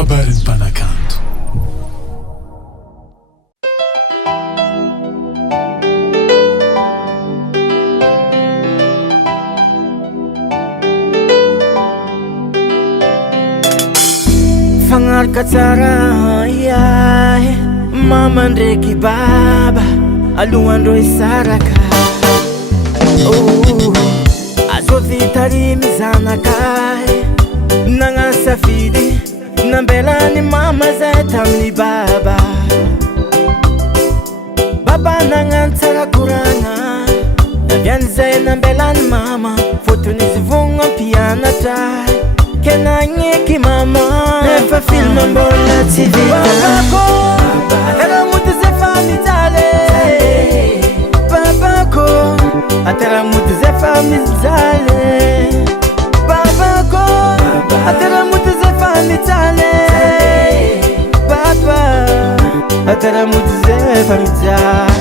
kabarin'ny mpanakanto. Fangaraka tsara iahy mama ndraiky baba alohandreo hisaraka. Azo vitarimy zanakahy nagnano safidy nambelany mama zay tamin'ny baba. Baba nagnano tsara koragna naviany zay nambelany mama fotony izy vogno ampianatra kenagneky mama nefa filma mbola tsy vita. Babako ataramoty zay fa mijaly. Babako ataramoty zay fa mijaly. Babako ataramoty zay fa mijaly. Baba ataramoty zay fa mijaly.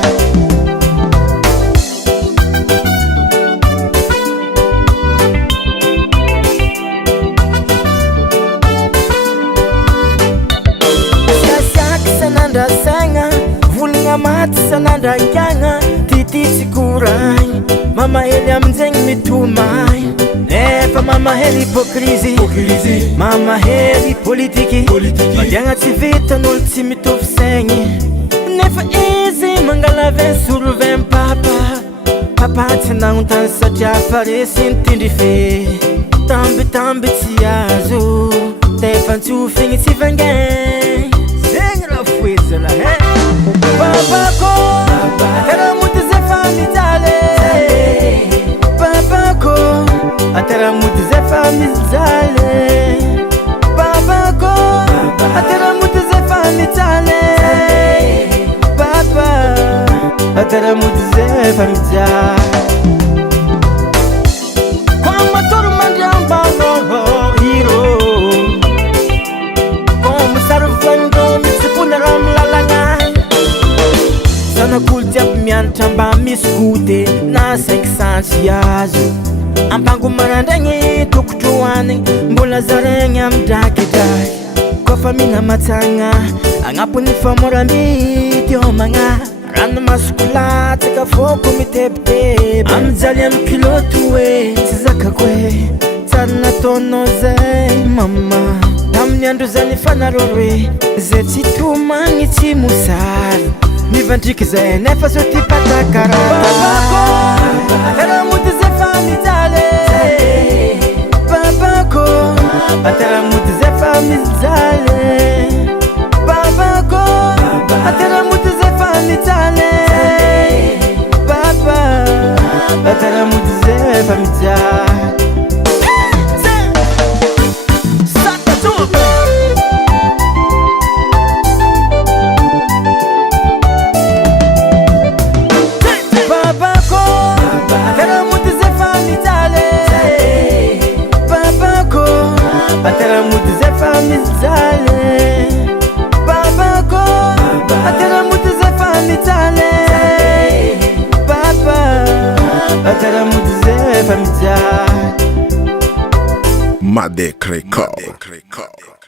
Maty sanandrangana tity tsy koragny mama hely aminjegny mitomagny nefa mama hely hypokrizy mama hely politiky madiagna tsy vitan'olo tsy mitovy saigny nefa izy mangalavin sorovin papa tsy nagnontany satria faresy nitindry fe tambitamby tsy azo tefa ntsofigny tsy vangay zegny raha foezala he. Babako ataramoty zay fa mijaly. Babako ataramoty zay fa mijaly. Babako ataramoty zay fa mijaly. Baba ataramoty zay fa mijaly. Como todo mandriambano hiro como sarvando mitsipuna lalagna. Zanak'olo jiaby mianatra mba misy gote na 500 azo ampango marandragny tokotro hoany mbola zaraigny amidrakidraky kofa minamatsagna agnapon'ny famoramity homagna rano masokola tsaka foko mitebiteby amijaly amy kiloto hoe tsy zakako hoe tsary nataonao zay mama tamin'ny andro zany fanareo hoe zay tsy tomagny tsy mosary nivandriky zay nefa so ty patakarata. Babako ataramoty zay fa mijaly. Babako ataramoty zay fa mijaly. Babako ataramoty zay fa mijaly. Baba ataramoty zay fa mijaly. Ataramoty zay fa mijaly. Babako ataramoty zay fa mijaly. Baba ataramoty zay fa mijaly. Madec Record.